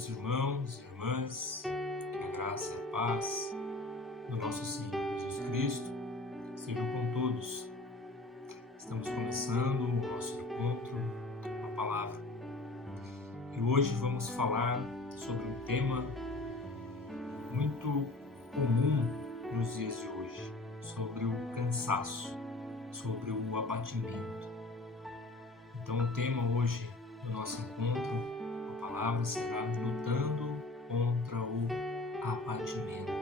queridos irmãos e irmãs, que a graça e a paz do nosso Senhor Jesus Cristo estejam com todos. Estamos começando o nosso encontro com a palavra e hoje vamos falar sobre um tema muito comum nos dias de hoje, sobre o cansaço, sobre o abatimento. Então o tema hoje do nosso encontro a palavra será lutando contra o abatimento.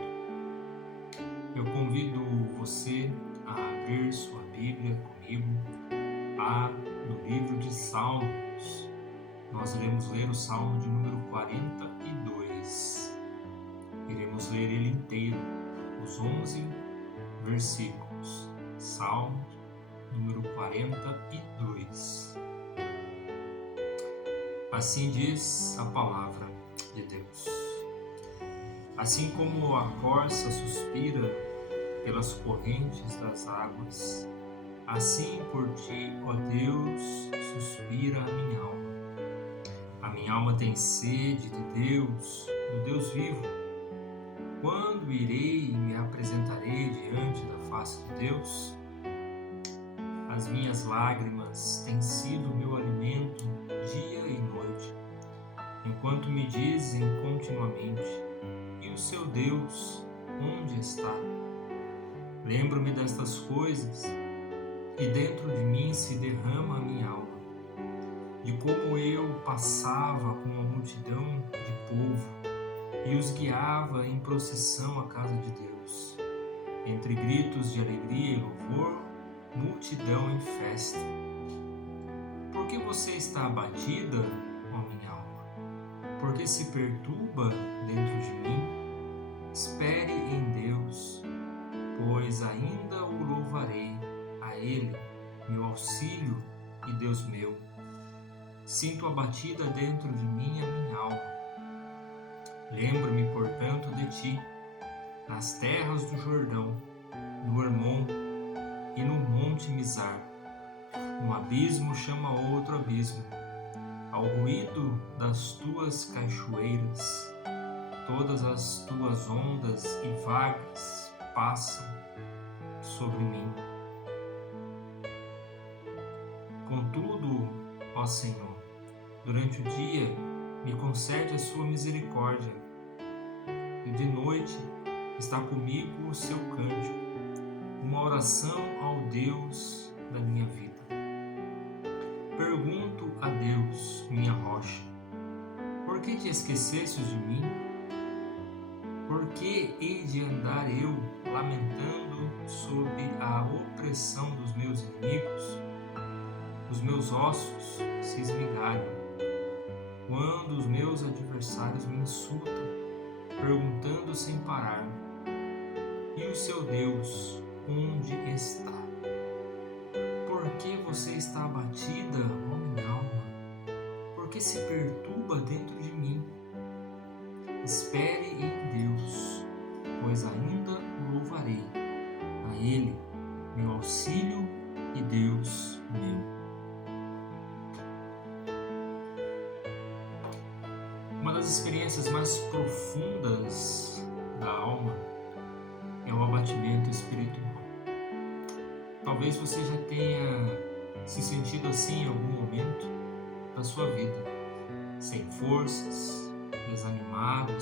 Eu convido você a abrir sua Bíblia comigo lá no livro de Salmos. Nós iremos ler o Salmo de número 42. Iremos ler ele inteiro, os 11 versículos. Salmo número 42. Assim diz a palavra de Deus. Assim como a corça suspira pelas correntes das águas, assim por ti, ó Deus, suspira a minha alma. A minha alma tem sede de Deus, do Deus vivo. Quando irei e me apresentarei diante da face de Deus? As minhas lágrimas têm sido meu alimento dia e noite, enquanto me dizem continuamente: e o seu Deus, onde está? Lembro-me destas coisas, e dentro de mim se derrama a minha alma, de como eu passava com uma multidão de povo, e os guiava em procissão à casa de Deus, entre gritos de alegria e louvor, multidão em festa. Por que você está abatida, ó minha alma? Por que se perturba dentro de mim? Espere em Deus, pois ainda o louvarei, a Ele, meu auxílio e Deus meu. Sinto abatida dentro de mim a minha alma. Lembro-me, portanto, de ti, nas terras do Jordão, no Hermon e no monte Mizar. Um abismo chama outro abismo, ao ruído das tuas cachoeiras. Todas as tuas ondas e vagas passam sobre mim. Contudo, ó Senhor, durante o dia me concede a sua misericórdia, e de noite está comigo o seu cântico, uma oração ao Deus da minha vida. Pergunto a Deus, minha rocha: por que te esquecestes de mim? Por que hei de andar eu lamentando sob a opressão dos meus inimigos? Os meus ossos se esmigalham quando os meus adversários me insultam, perguntando sem parar: e o seu Deus, onde está? Por que você está abatida, ó minha alma? Por que se perturba dentro de mim? Espere em Deus, pois ainda o louvarei, a Ele, meu auxílio e Deus meu. Uma das experiências mais profundas da alma é o abatimento espiritual. Talvez você já tenha se sentido assim em algum momento da sua vida, sem forças, desanimado,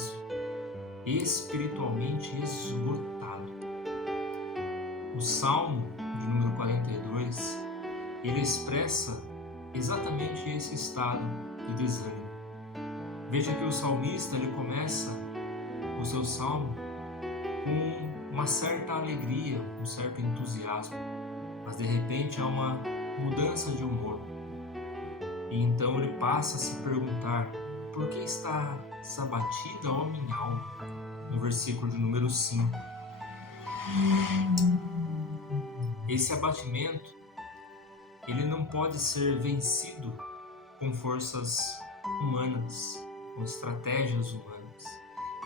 espiritualmente esgotado. O Salmo de número 42, ele expressa exatamente esse estado de desânimo. Veja que o salmista ele começa o seu salmo com uma certa alegria, um certo entusiasmo, mas de repente há uma mudança de humor. E então ele passa a se perguntar: por que está abatida, ó minha alma? No versículo de número 5. Esse abatimento, ele não pode ser vencido com forças humanas, com estratégias humanas.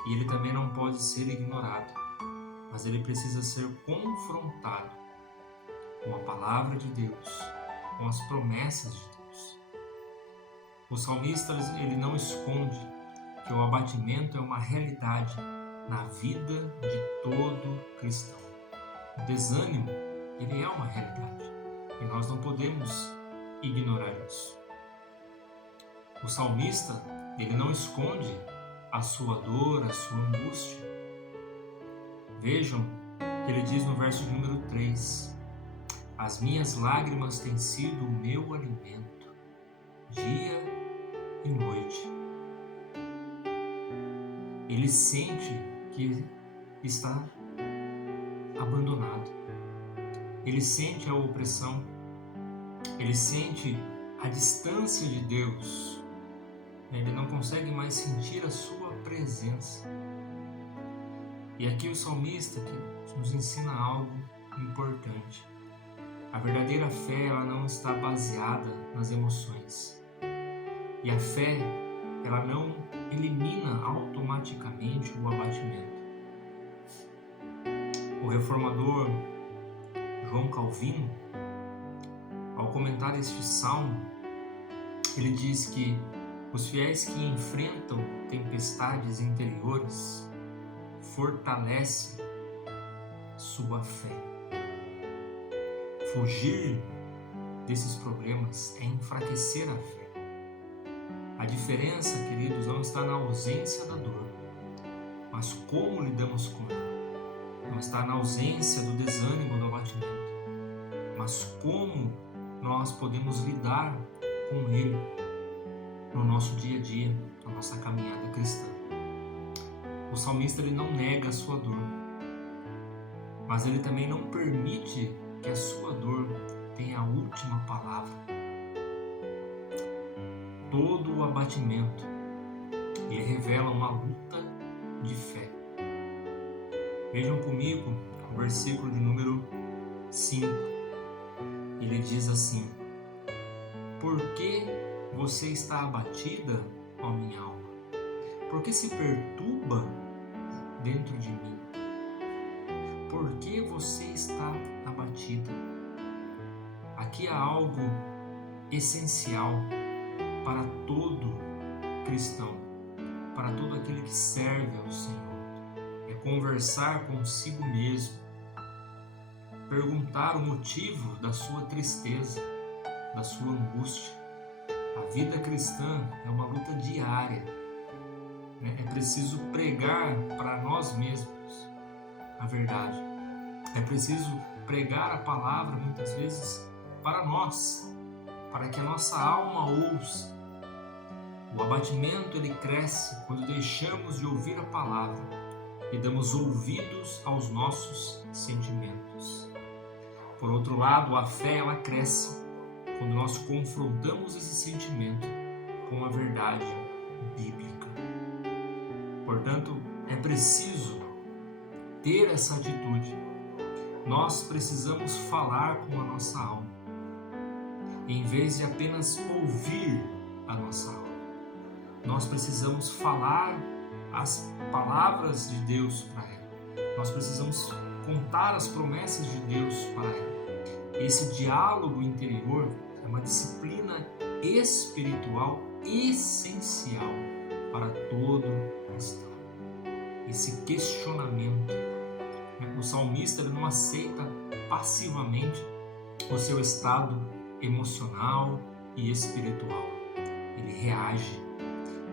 E ele também não pode ser ignorado, mas ele precisa ser confrontado com a palavra de Deus, com as promessas de Deus. O salmista ele não esconde que o abatimento é uma realidade na vida de todo cristão. O desânimo, ele é uma realidade e nós não podemos ignorar isso. O salmista, ele não esconde a sua dor, a sua angústia. Vejam que ele diz no verso de número 3: as minhas lágrimas têm sido o meu alimento, dia e noite. Ele sente que está abandonado. Ele sente a opressão. Ele sente a distância de Deus. Ele não consegue mais sentir a sua presença. E aqui o salmista que nos ensina algo importante. A verdadeira fé, ela não está baseada nas emoções. E a fé, ela não elimina automaticamente o abatimento. O reformador João Calvino, ao comentar este salmo, ele diz que os fiéis que enfrentam tempestades interiores fortalecem sua fé. Fugir desses problemas é enfraquecer a fé. A diferença, queridos, não está na ausência da dor, mas como lidamos com ela. Não está na ausência do desânimo, do abatimento, mas como nós podemos lidar com ele no nosso dia a dia, na nossa caminhada cristã. O salmista, ele não nega a sua dor, mas ele também não permite que a sua dor tenha a última palavra. Todo o abatimento, ele revela uma luta de fé. Vejam comigo o versículo de número 5. Ele diz assim: por que você está abatida, ó minha alma? Por que se perturba dentro de mim? Por que você está abatida? Aqui há algo essencial para todo cristão, para todo aquele que serve ao Senhor. É conversar consigo mesmo, perguntar o motivo da sua tristeza, da sua angústia. A vida cristã é uma luta diária. É preciso pregar para nós mesmos a verdade. É preciso pregar a palavra muitas vezes para nós, para que a nossa alma ouça. O abatimento, ele cresce quando deixamos de ouvir a palavra e damos ouvidos aos nossos sentimentos. Por outro lado, a fé, ela cresce quando nós confrontamos esse sentimento com a verdade bíblica. Portanto, é preciso ter essa atitude. Nós precisamos falar com a nossa alma, em vez de apenas ouvir a nossa alma. Nós precisamos falar as palavras de Deus para ela. Nós precisamos contar as promessas de Deus para ela. Esse diálogo interior é uma disciplina espiritual essencial para todo cristão. Esse questionamento. O salmista, ele não aceita passivamente o seu estado emocional e espiritual. Ele reage,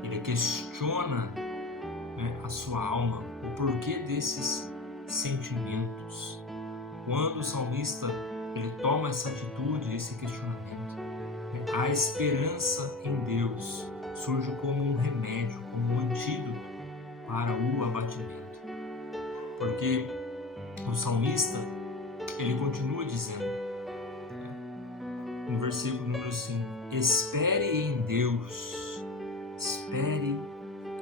ele questiona a sua alma, o porquê desses sentimentos. Quando o salmista, ele toma essa atitude, esse questionamento, a esperança em Deus surge como um remédio, como um antídoto para o abatimento. Porque o salmista, ele continua dizendo, no versículo número 5, espere em Deus, espere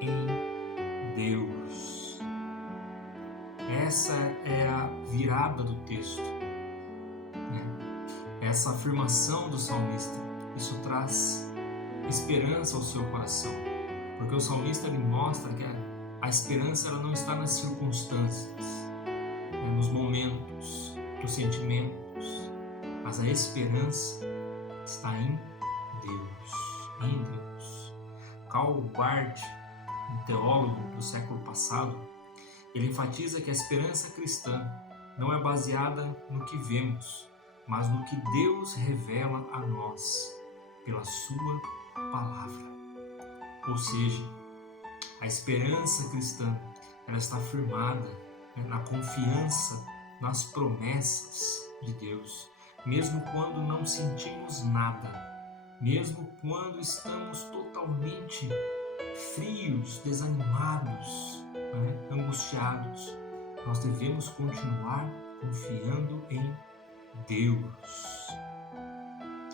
em Deus. Essa é a virada do texto, essa afirmação do salmista. Isso traz esperança ao seu coração, porque o salmista, ele mostra que a esperança, ela não está nas circunstâncias, nos momentos, nos sentimentos, mas a esperança está em Deus, em Deus. Karl Barth, um teólogo do século passado, ele enfatiza que a esperança cristã não é baseada no que vemos, mas no que Deus revela a nós pela sua palavra. Ou seja, a esperança cristã, ela está firmada, na confiança nas promessas de Deus, mesmo quando não sentimos nada, mesmo quando estamos totalmente frios, desanimados, angustiados, nós devemos continuar confiando em Deus.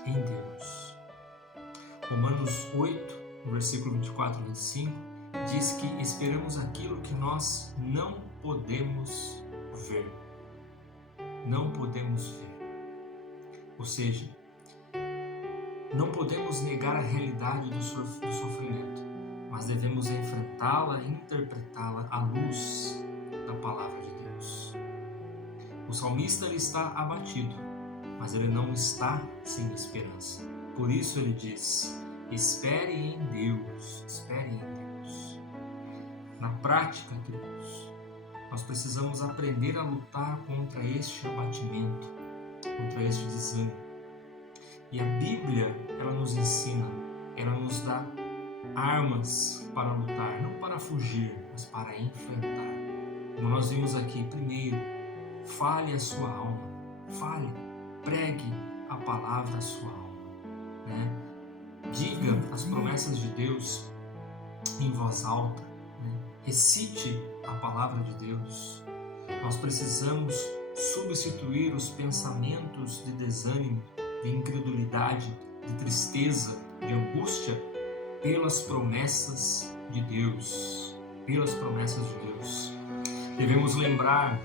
Em Deus. Romanos 8, no versículo 24 e 25, diz que esperamos aquilo que nós não podemos ver. Não podemos ver. Ou seja, não podemos negar a realidade do sofrimento, mas devemos enfrentá-la e interpretá-la à luz da palavra de Deus. O salmista ele está abatido, mas ele não está sem esperança. Por isso ele diz: espere em Deus, espere em Deus. Na prática, queridos, nós precisamos aprender a lutar contra este abatimento, contra este desânimo. E a Bíblia, ela nos ensina, ela nos dá armas para lutar, não para fugir, mas para enfrentar. Como nós vimos aqui, primeiro, fale a sua alma, pregue a palavra à sua alma, Diga as promessas de Deus em voz alta, recite a palavra de Deus. Nós precisamos substituir os pensamentos de desânimo, de incredulidade, de tristeza, de angústia pelas promessas de Deus, pelas promessas de Deus. Devemos lembrar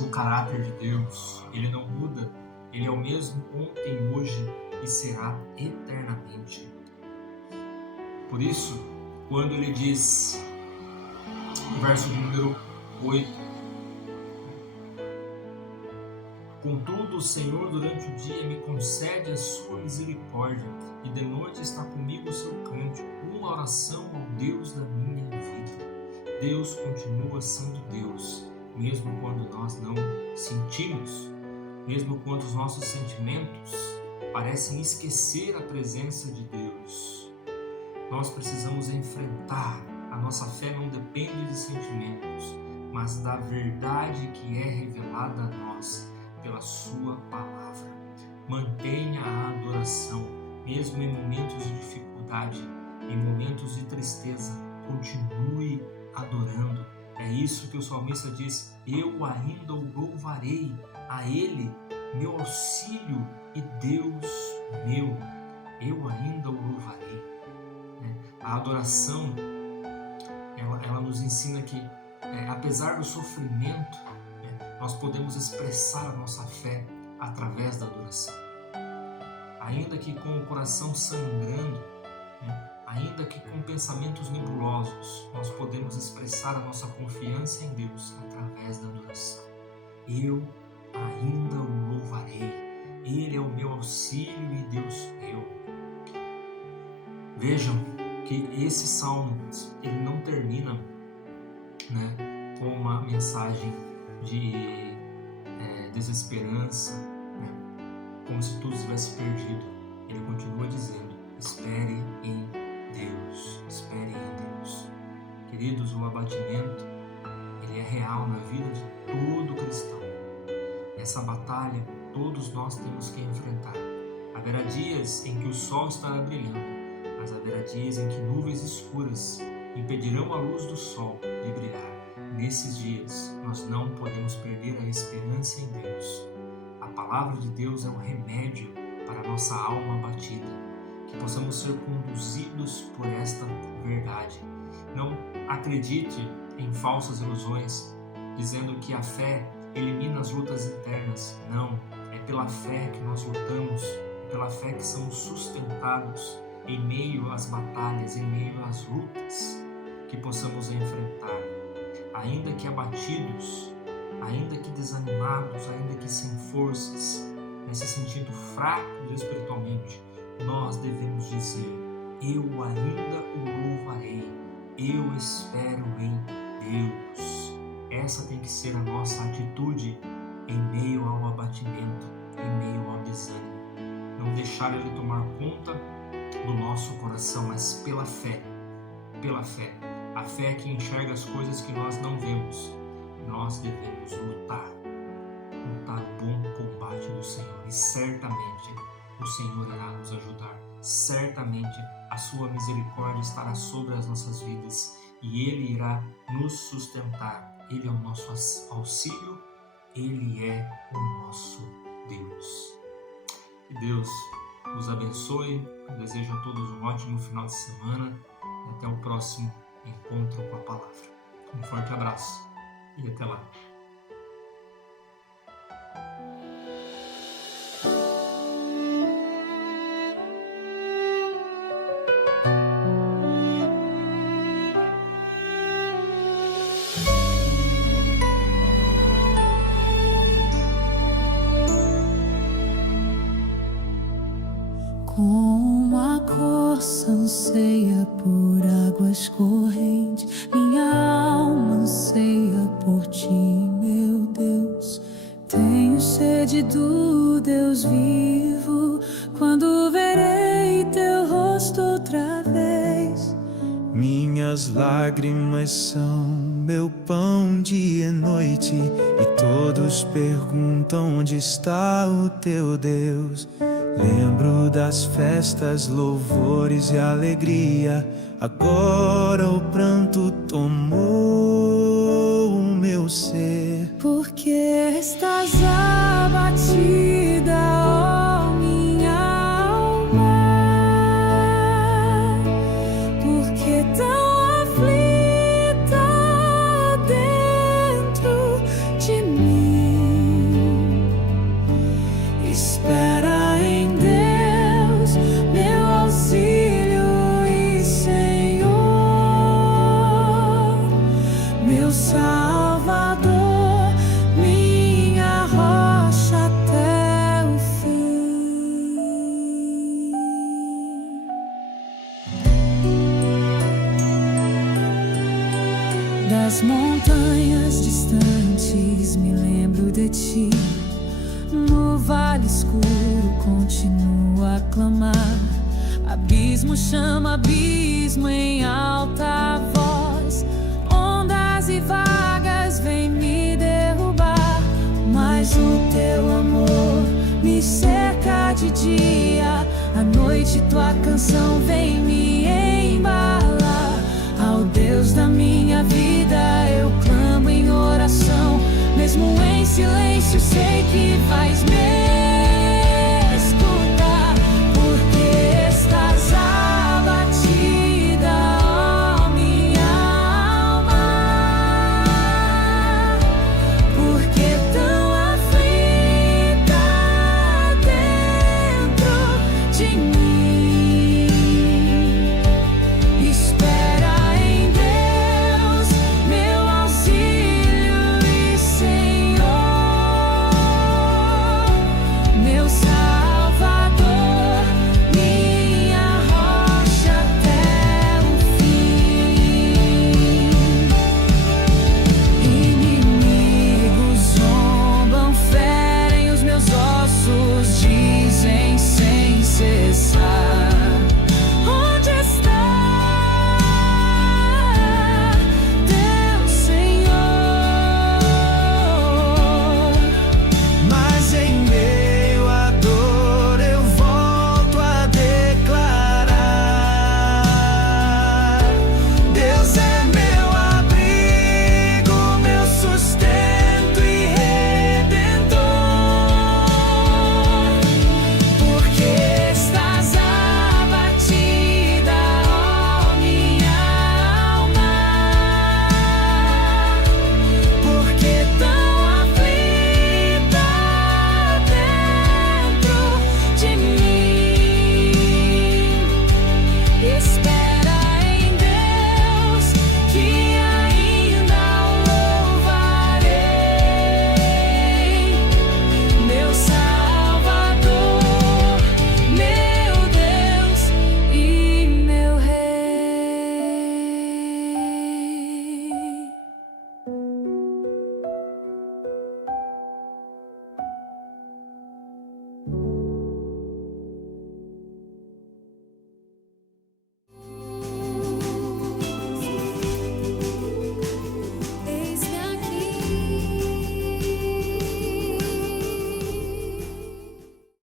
o caráter de Deus, ele não muda, ele é o mesmo ontem, hoje e será eternamente. Por isso, quando ele diz, no verso número 8, contudo o Senhor durante o dia me concede a sua misericórdia, e de noite está comigo o seu cântico, uma oração ao Deus da minha vida. Deus continua sendo Deus, mesmo quando nós não sentimos, mesmo quando os nossos sentimentos parecem esquecer a presença de Deus. Nós precisamos enfrentar. A nossa fé não depende de sentimentos, mas da verdade que é revelada a nós pela sua palavra. Mantenha a adoração, mesmo em momentos de dificuldade, em momentos de tristeza, continue adorando. É isso que o salmista diz: eu ainda o louvarei, a ele meu auxílio e Deus meu, eu ainda o louvarei. A adoração, ela nos ensina que, apesar do sofrimento, nós podemos expressar a nossa fé através da adoração. Ainda que com o coração sangrando, ainda que com pensamentos nebulosos, nós podemos expressar a nossa confiança em Deus através da adoração. Eu ainda o louvarei, ele é o meu auxílio e Deus meu. Vejam que esse salmo, ele não termina, com uma mensagem de desesperança, como se tudo estivesse perdido. Ele continua dizendo: espere em Deus, espere em Deus. Queridos, o abatimento, ele é real na vida de todo cristão. Essa batalha todos nós temos que enfrentar. Haverá dias em que o sol estará brilhando, mas haverá dias em que nuvens escuras impedirão a luz do sol de brilhar. Nesses dias, nós não podemos perder a esperança em Deus. A palavra de Deus é um remédio para a nossa alma abatida. Que possamos ser conduzidos por esta verdade. Não acredite em falsas ilusões, dizendo que a fé elimina as lutas internas. Não, é pela fé que nós lutamos, é pela fé que somos sustentados em meio às batalhas, em meio às lutas que possamos enfrentar. Ainda que abatidos, ainda que desanimados, ainda que sem forças, se sentindo fracos espiritualmente, nós devemos dizer: eu ainda o louvarei, Eu espero em Deus. Essa tem que ser a nossa atitude em meio ao abatimento, em meio ao desânimo. Não deixar ele tomar conta do nosso coração, mas pela fé. Pela fé. A fé que enxerga as coisas que nós não vemos. Nós devemos lutar o bom combate do Senhor. E certamente o Senhor irá nos ajudar. Certamente a sua misericórdia estará sobre as nossas vidas e Ele irá nos sustentar. Ele é o nosso auxílio, Ele é o nosso Deus. Que Deus nos abençoe. Eu desejo a todos um ótimo final de semana e até o próximo encontro com a palavra. Um forte abraço e até lá. Como a corça anseia por águas correntes, minha alma anseia por ti, meu Deus. Tenho sede do Deus vivo, quando verei teu rosto outra vez. Minhas lágrimas são meu pão dia e noite, e todos perguntam onde está o teu Deus. Lembro das festas, louvores e alegria. Agora o pranto tomou o meu ser. Porque estás abatida, ó minha alma? Porque tão aflita dentro de mim? Espera em Deus, meu auxílio e Senhor, meu Salvador, minha rocha até o fim. Das montanhas distantes me lembro de ti. No vale escuro continuo a clamar. Abismo chama abismo em alta voz. Ondas e vagas vêm me derrubar, mas o teu amor me cerca de dia. À noite tua canção vem me embalar. Ao Deus da minha vida eu clamo em oração. Mesmo em silêncio sei que faz mesmo.